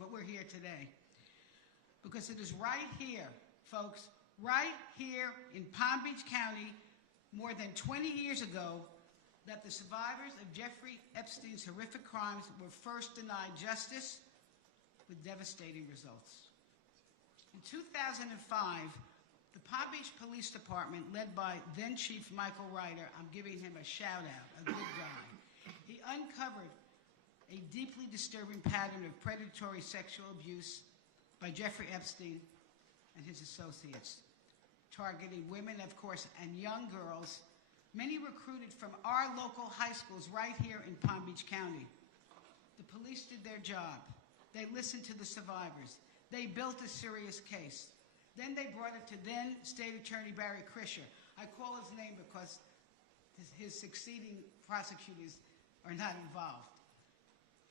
But we're here today because it is right here, folks, right here in Palm Beach County, more than 20 years ago, that the survivors of Jeffrey Epstein's horrific crimes were first denied justice with devastating results. In 2005, the Palm Beach Police Department, led by then Chief Michael Ryder, I'm giving him a shout out, a good guy, he uncovered a deeply disturbing pattern of predatory sexual abuse by Jeffrey Epstein and his associates, targeting women, of course, and young girls, many recruited from our local high schools right here in Palm Beach County. The police did their job. They listened to the survivors. They built a serious case. Then they brought it to then State Attorney Barry Krischer. I call his name because his succeeding prosecutors are not involved.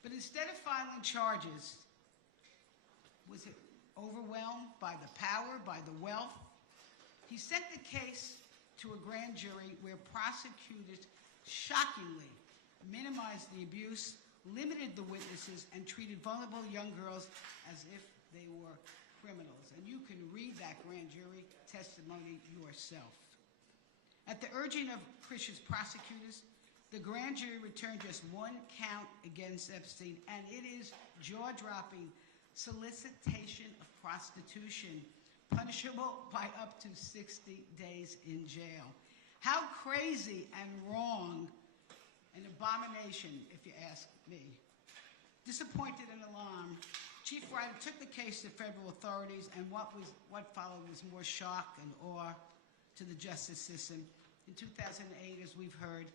But instead of filing charges, was it overwhelmed by the power, by the wealth? He sent the case to a grand jury where prosecutors shockingly minimized the abuse, limited the witnesses, and treated vulnerable young girls as if they were criminals. And you can read that grand jury testimony yourself. At the urging of Krischer's prosecutors, the grand jury returned just one count against Epstein, and it is jaw-dropping: solicitation of prostitution, punishable by up to 60 days in jail. How crazy and wrong, an abomination, if you ask me. Disappointed and alarmed, Chief Ryder took the case to federal authorities, and what followed was more shock and awe to the justice system. In 2008, as we've heard,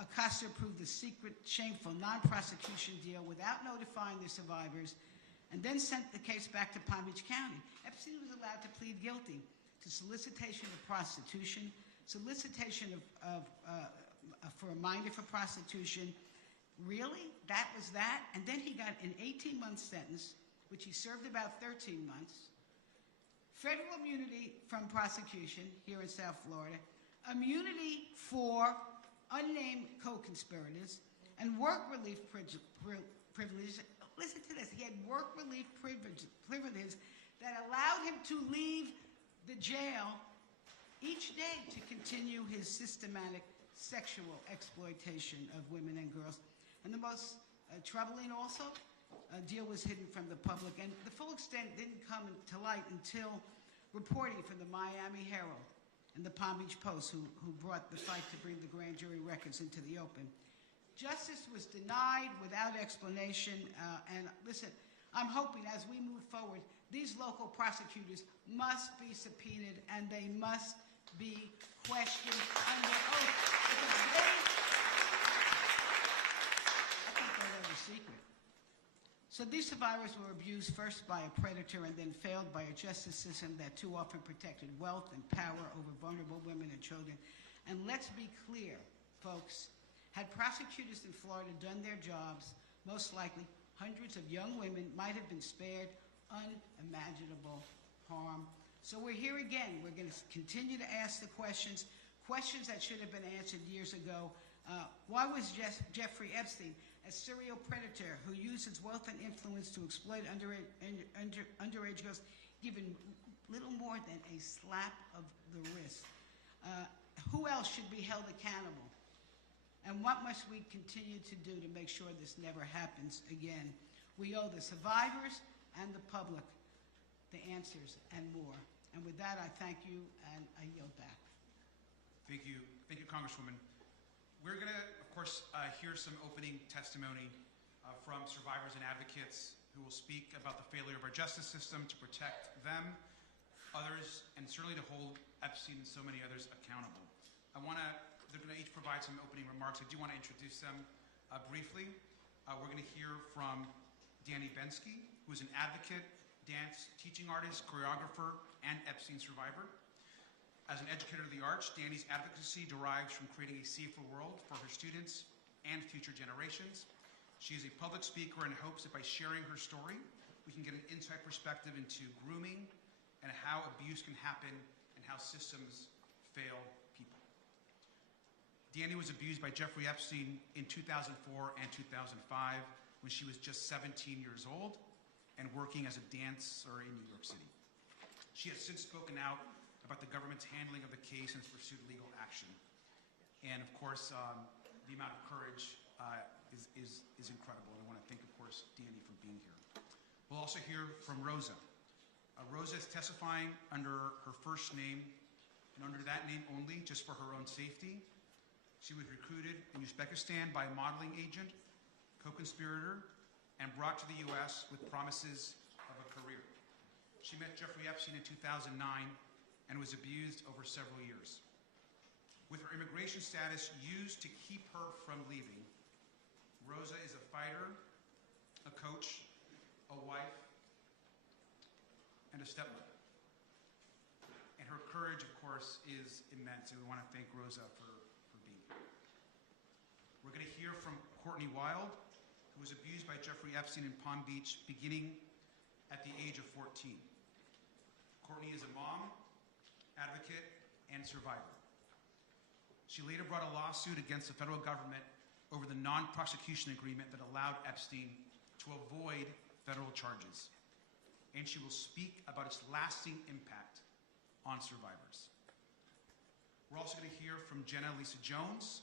Acosta approved the secret, shameful, non-prosecution deal without notifying the survivors, and then sent the case back to Palm Beach County. Epstein was allowed to plead guilty to solicitation of prostitution, solicitation for a minder for prostitution. Really? That was that? And then he got an 18-month sentence, which he served about 13 months, federal immunity from prosecution here in South Florida, immunity for unnamed co-conspirators, and work relief privileges. Listen to this. He had work relief privileges that allowed him to leave the jail each day to continue his systematic sexual exploitation of women and girls. And the most troubling also, a deal was hidden from the public, and the full extent didn't come to light until reporting from the Miami Herald and the Palm Beach Post, who brought the fight to bring the grand jury records into the open. Justice was denied without explanation, and listen, I'm hoping as we move forward, these local prosecutors must be subpoenaed and they must be questioned under oath. Because they, I thought that was a secret. So these survivors were abused first by a predator and then failed by a justice system that too often protected wealth and power over vulnerable women and children. And let's be clear, folks, had prosecutors in Florida done their jobs, most likely hundreds of young women might have been spared unimaginable harm. So we're here again. We're going to continue to ask the questions that should have been answered years ago. Why was Jeffrey Epstein, a serial predator who used his wealth and influence to exploit underage girls, given little more than a slap of the wrist? Who else should be held accountable? And what must we continue to do to make sure this never happens again? We owe the survivors and the public the answers and more. And with that, I thank you, and I yield back. Thank you, Congresswoman. We're going to, of course, hear some opening testimony from survivors and advocates who will speak about the failure of our justice system to protect them, others, and certainly to hold Epstein and so many others accountable. They're going to each provide some opening remarks. I do want to introduce them briefly. We're going to hear from Danny Bensky, who is an advocate, dance, teaching artist, choreographer, and Epstein survivor. As an educator of the arts, Danny's advocacy derives from creating a safer world for her students and future generations. She is a public speaker and hopes that by sharing her story, we can get an inside perspective into grooming and how abuse can happen and how systems fail people. Danny was abused by Jeffrey Epstein in 2004 and 2005 when she was just 17 years old and working as a dancer in New York City. She has since spoken out about the government's handling of the case and has pursued legal action. And of course, the amount of courage is incredible. And I want to thank, of course, Danny for being here. We'll also hear from Rosa. Rosa is testifying under her first name and under that name only, just for her own safety. She was recruited in Uzbekistan by a modeling agent, co-conspirator, and brought to the U.S. with promises of a career. She met Jeffrey Epstein in 2009 and was abused over several years. With her immigration status used to keep her from leaving, Rosa is a fighter, a coach, a wife, and a stepmother. And her courage, of course, is immense, and we want to thank Rosa for being here. We're going to hear from Courtney Wild, who was abused by Jeffrey Epstein in Palm Beach beginning at the age of 14. Courtney is a mom, advocate, and survivor. She later brought a lawsuit against the federal government over the non-prosecution agreement that allowed Epstein to avoid federal charges. And she will speak about its lasting impact on survivors. We're also going to hear from Jenna Lisa Jones,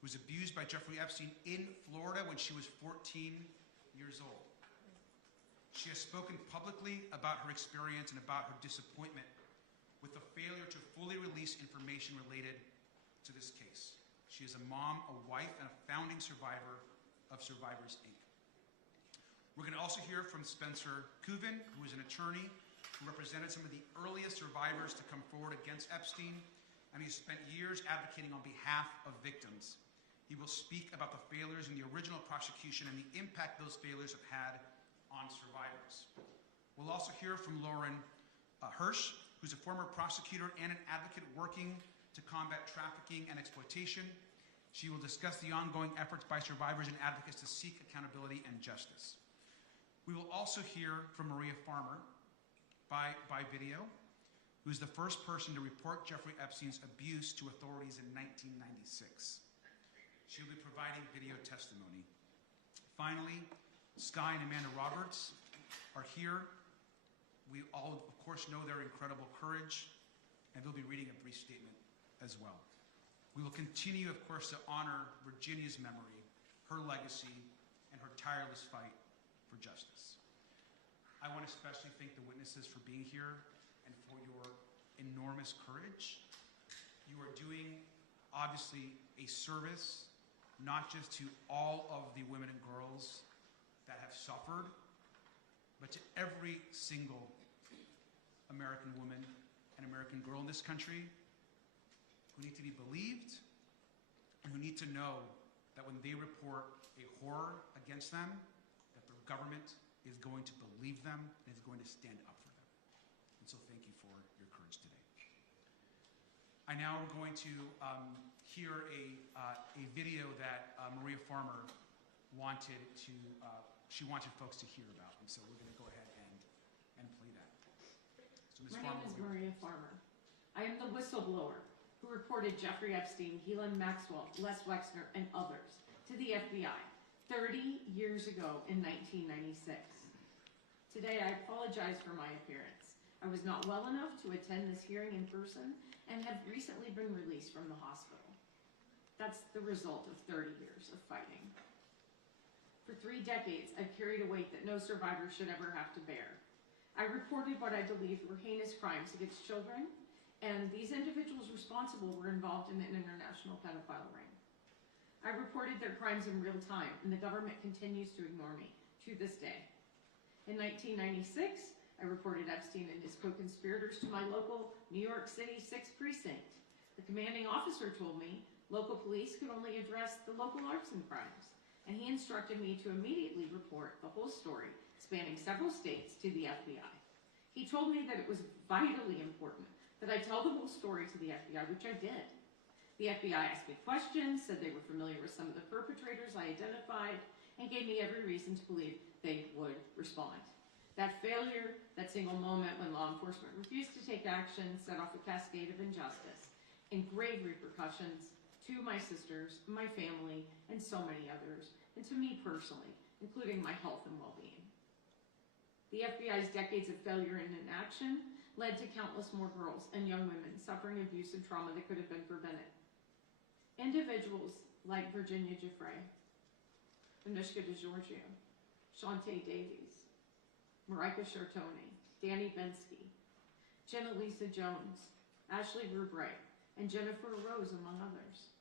who was abused by Jeffrey Epstein in Florida when she was 14 years old. She has spoken publicly about her experience and about her disappointment with the failure to fully release information related to this case. She is a mom, a wife, and a founding survivor of Survivors, Inc. We're going to also hear from Spencer Kuvin, who is an attorney who represented some of the earliest survivors to come forward against Epstein, and he has spent years advocating on behalf of victims. He will speak about the failures in the original prosecution and the impact those failures have had on survivors. We'll also hear from Lauren Hirsch, who's a former prosecutor and an advocate working to combat trafficking and exploitation. She will discuss the ongoing efforts by survivors and advocates to seek accountability and justice. We will also hear from Maria Farmer by video, who's the first person to report Jeffrey Epstein's abuse to authorities in 1996. She'll be providing video testimony. Finally, Sky and Amanda Roberts are here. We all, of course, know their incredible courage, and they'll be reading a brief statement as well. We will continue, of course, to honor Virginia's memory, her legacy, and her tireless fight for justice. I want to especially thank the witnesses for being here and for your enormous courage. You are doing, obviously, a service, not just to all of the women and girls that have suffered, but to every single American woman and American girl in this country who need to be believed, and who need to know that when they report a horror against them, that the government is going to believe them and is going to stand up for them. And so thank you for your courage today. I now am going to hear a video that Maria Farmer wanted folks to hear about. And so we're going to go ahead and play that. So Ms. My Farmer, name is Maria Farmer. I am the whistleblower who reported Jeffrey Epstein, Helm Maxwell, Les Wexner, and others to the FBI 30 years ago in 1996. Today, I apologize for my appearance. I was not well enough to attend this hearing in person and have recently been released from the hospital. That's the result of 30 years of fighting. For 3 decades, I've carried a weight that no survivor should ever have to bear. I reported what I believed were heinous crimes against children, and these individuals responsible were involved in an international pedophile ring. I reported their crimes in real time, and the government continues to ignore me to this day. In 1996, I reported Epstein and his co-conspirators to my local New York City 6th precinct. The commanding officer told me local police could only address the local arson crimes, and he instructed me to immediately report the whole story, spanning several states, to the FBI. He told me that it was vitally important that I tell the whole story to the FBI, which I did. The FBI asked me questions, said they were familiar with some of the perpetrators I identified, and gave me every reason to believe they would respond. That failure, that single moment when law enforcement refused to take action, set off a cascade of injustice and grave repercussions to my sisters, my family, and so many others, and to me personally, including my health and well-being. The FBI's decades of failure and inaction led to countless more girls and young women suffering abuse and trauma that could have been prevented. Individuals like Virginia Jeffrey, Anushka DeGiorgio, Shantae Davies, Marika Chartoni, Danny Bensky, Jenna Lisa Jones, Ashley Rubre, and Jennifer Rose, among others.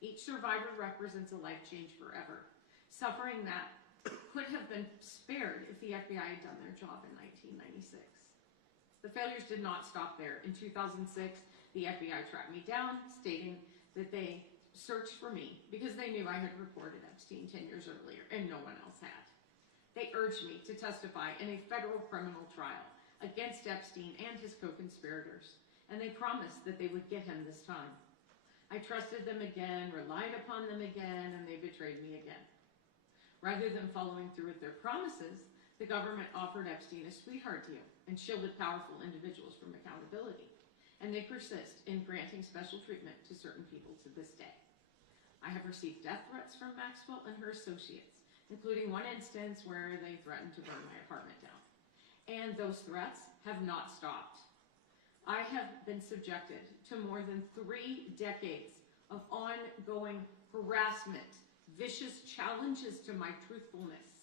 Each survivor represents a life changed forever, suffering that could have been spared if the FBI had done their job in 1996. The failures did not stop there. In 2006, the FBI tracked me down, stating that they searched for me because they knew I had reported Epstein 10 years earlier and no one else had. They urged me to testify in a federal criminal trial against Epstein and his co-conspirators, and they promised that they would get him this time. I trusted them again, relied upon them again, and they betrayed me again. Rather than following through with their promises, the government offered Epstein a sweetheart deal and shielded powerful individuals from accountability, and they persist in granting special treatment to certain people to this day. I have received death threats from Maxwell and her associates, including one instance where they threatened to burn my apartment down. And those threats have not stopped. I have been subjected to more than 3 decades of ongoing harassment, vicious challenges to my truthfulness,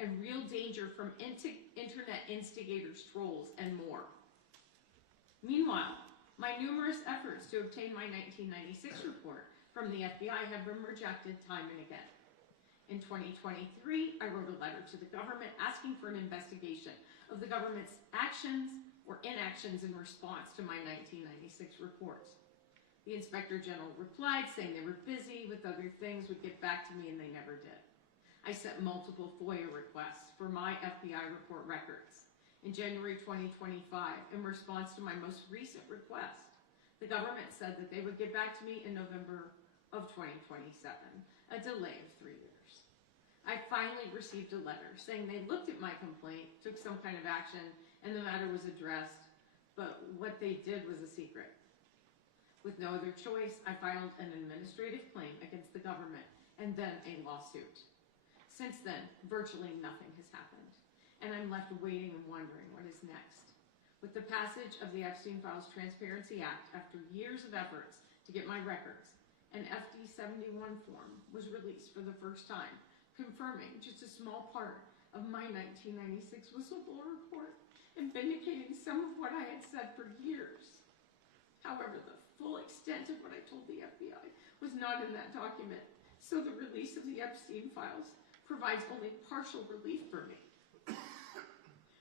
and real danger from internet instigators, trolls, and more. Meanwhile, my numerous efforts to obtain my 1996 report from the FBI have been rejected time and again. In 2023, I wrote a letter to the government asking for an investigation of the government's actions or inactions in response to my 1996 reports. The Inspector General replied, saying they were busy with other things, would get back to me, and they never did. I sent multiple FOIA requests for my FBI report records. In January 2025, in response to my most recent request, the government said that they would get back to me in November of 2027, a delay of 3 years. I finally received a letter saying they looked at my complaint, took some kind of action, and the matter was addressed, but what they did was a secret. With no other choice, I filed an administrative claim against the government and then a lawsuit. Since then, virtually nothing has happened, and I'm left waiting and wondering what is next. With the passage of the Epstein Files Transparency Act, after years of efforts to get my records, an FD 71 form was released for the first time, confirming just a small part of my 1996 whistleblower report and vindicating some of what I had said for years. However, the full extent of what I told the FBI was not in that document, so the release of the Epstein files provides only partial relief for me.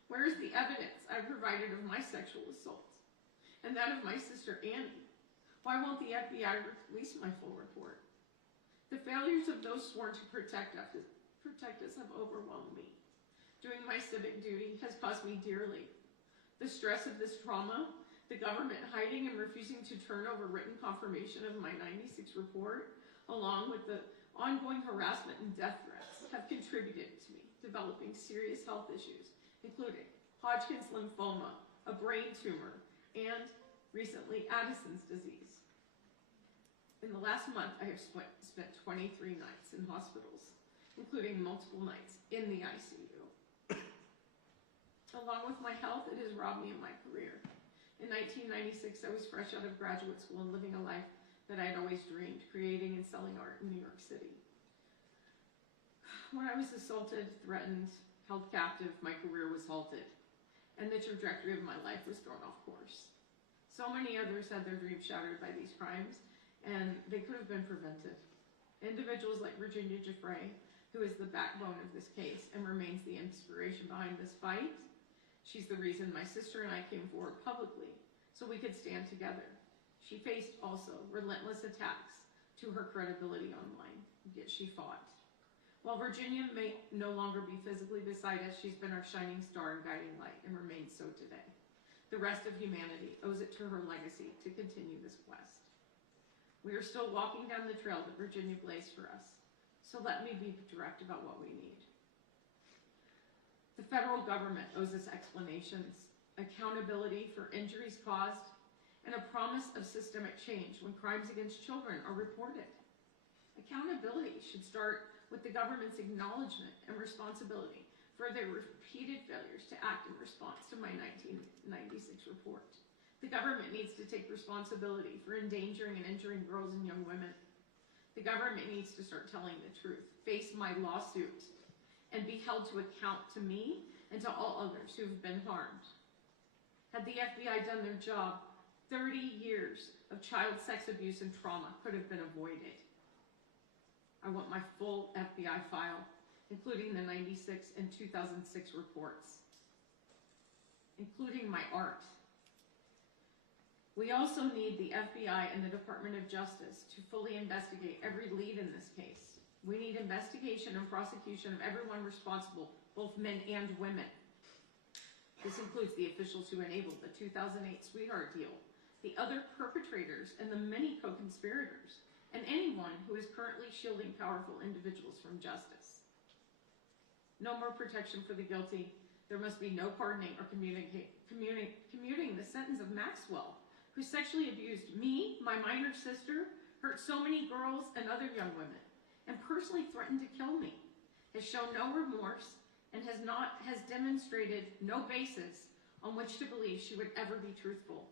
Where is the evidence I provided of my sexual assaults and that of my sister Annie? Why won't the FBI release my full report? The failures of those sworn to protect us have overwhelmed me. Doing my civic duty has cost me dearly. The stress of this trauma, the government hiding and refusing to turn over written confirmation of my '96 report, along with the ongoing harassment and death threats, have contributed to me developing serious health issues, including Hodgkin's lymphoma, a brain tumor, and recently Addison's disease. In the last month, I have spent 23 nights in hospitals, including multiple nights in the ICU. Along with my health, it has robbed me of my career. In 1996, I was fresh out of graduate school and living a life that I had always dreamed, creating and selling art in New York City. When I was assaulted, threatened, held captive, my career was halted, and the trajectory of my life was thrown off course. So many others had their dreams shattered by these crimes, and they could have been prevented. Individuals like Virginia Jeffrey, who is the backbone of this case and remains the inspiration behind this fight. She's the reason my sister and I came forward publicly so we could stand together. She faced also relentless attacks to her credibility online, yet she fought. While Virginia may no longer be physically beside us, she's been our shining star and guiding light and remains so today. The rest of humanity owes it to her legacy to continue this quest. We are still walking down the trail that Virginia blazed for us, so let me be direct about what we need. The federal government owes us explanations, accountability for injuries caused, and a promise of systemic change when crimes against children are reported. Accountability should start with the government's acknowledgement and responsibility for their repeated failures to act in response to my 1996 report. The government needs to take responsibility for endangering and injuring girls and young women. The government needs to start telling the truth, face my lawsuit, and be held to account to me and to all others who have been harmed. Had the FBI done their job, 30 years of child sex abuse and trauma could have been avoided. I want my full FBI file, including the 96 and 2006 reports, including my art. We also need the FBI and the Department of Justice to fully investigate every lead in this case. We need investigation and prosecution of everyone responsible, both men and women. This includes the officials who enabled the 2008 sweetheart deal, the other perpetrators and the many co-conspirators, and anyone who is currently shielding powerful individuals from justice. No more protection for the guilty. There must be no pardoning or commuting the sentence of Maxwell, who sexually abused me, my minor sister, hurt so many girls and other young women, and personally threatened to kill me, has shown no remorse, and has demonstrated no basis on which to believe she would ever be truthful.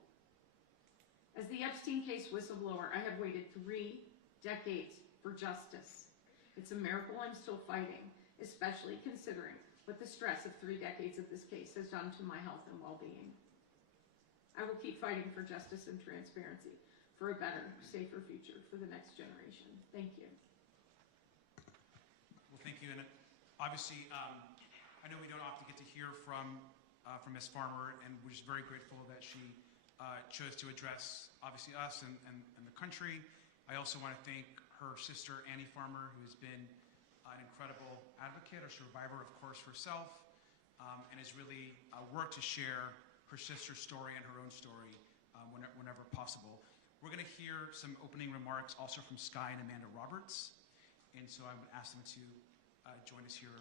As the Epstein case whistleblower, I have waited 3 decades for justice. It's a miracle I'm still fighting, especially considering what the stress of 3 decades of this case has done to my health and well-being. I will keep fighting for justice and transparency, for a better, safer future for the next generation. Thank you. Well, thank you. And obviously, I know we don't often get to hear from Ms. Farmer, and we're just very grateful that she chose to address, obviously, us and the country. I also want to thank her sister, Annie Farmer, who has been an incredible advocate, a survivor, of course, herself, and has really worked to share her sister's story and her own story whenever possible. We're going to hear some opening remarks also from Sky and Amanda Roberts, and so I would ask them to join us here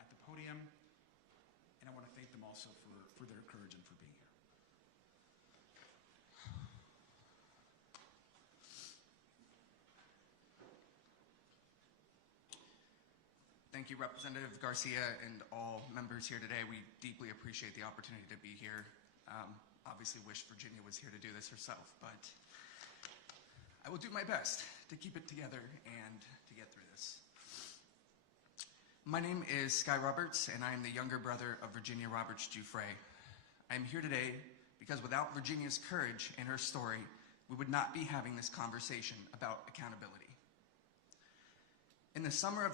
at the podium, and I want to thank them also for their courage and for being here. Thank you, Representative Garcia and all members here today. We deeply appreciate the opportunity to be here. Obviously wish Virginia was here to do this herself, but I will do my best to keep it together and to get through this. My name is Sky Roberts, and I am the younger brother of Virginia Roberts Jeffrey. I am here today because without Virginia's courage and her story, we would not be having this conversation about accountability. In the summer of